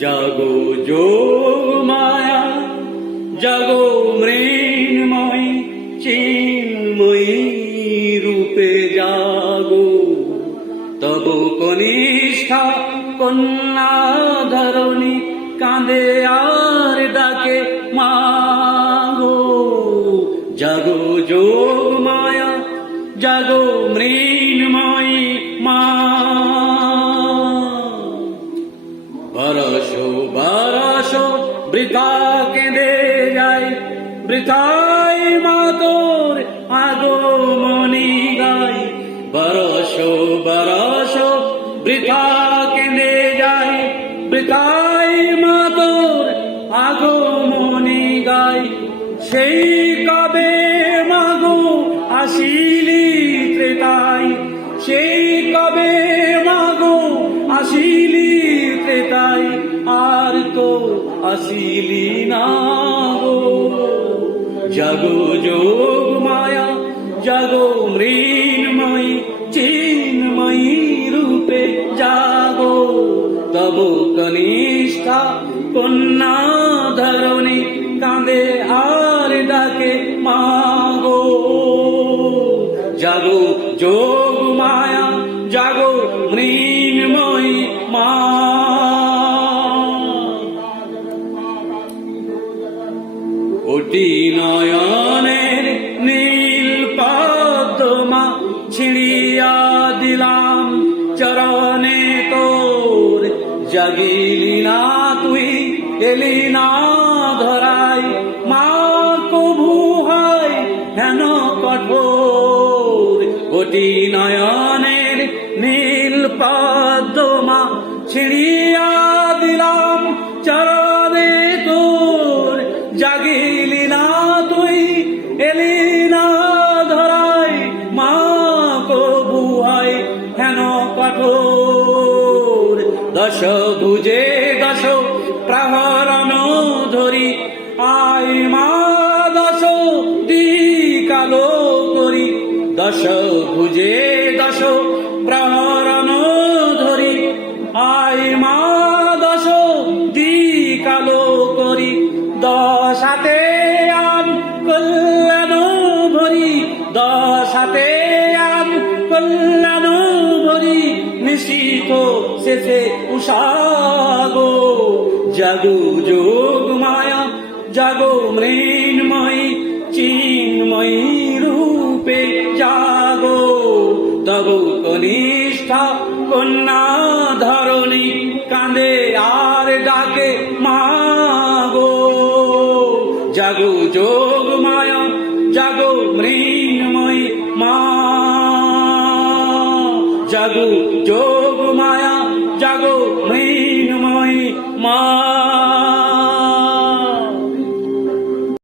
জাগো যোগ মায়া, জাগো মৃন্ময়ী চিন্ময়ী রূপে জাগো। তব কনিষ্ঠা কন্যা ধরণী কাঁদে আর ডাকে মাগো। জাগো যোগ মায়া, জাগো মৃন্ময়ী মা। বরসো বরসো বৃথা কেঁদে যায়, বৃথাই মা তোর আগমনী গায়। বরসো বরসো বৃথা কেঁদে যায়, বৃথাই মা তোর আগমনী গায়। সেই কবে মাগো আসিলি ত্রেতায়, সেই কবে মাগো আসিলি ত্রেতায়, আর তো আসিলি না গো। জাগো যোগ মায়া, জাগো মৃন্ময়ী চিন্ময়ী রূপে জাগো। তব কনিষ্ঠা কন্যা ধরণী কাঁদে আর ডাকে মাগো। জাগো যোগ মায়া, জাগো মৃন্ময়ী মা। কোটি নয়নের নীল পদ্মা ছিড়িয়া দিলাম চরণে তোর। জাগিলি না তুই, এলি না ধরাই, মা কভু হয় হেন কঠোর। কোটি নয়নের নীল পদ্মা ছিড়িয়া দিলাম চরণে তোর। জাগিলি না তুই, এলি না ধরাই, মা কভু হয় হেন কঠোর। দশ ভুজে দশ প্রহরণ ধরি, আয় মা দশ দিকালো করি। দশ ভুজে দশ প্রহরণ ধরি, আয় মা দশ দিকালো করি। দশাতে আন কল্যাণ ভরি, দশাতে আন কল্যাণ ভরি, নিশীথ শেষে উষাগো। জাগো যোগ মায়া, জাগো মৃন্ময়ী চিন্ময়ী রূপে জাগো। তব কনিষ্ঠা কন্যা ধরণী কাঁদে আর ডাকে মাগো। জাগো যোগ মায়া, জাগো মৃন্ময়ী মা। জাগো যোগ মায়া, জাগো মৃন্ময়ী মা।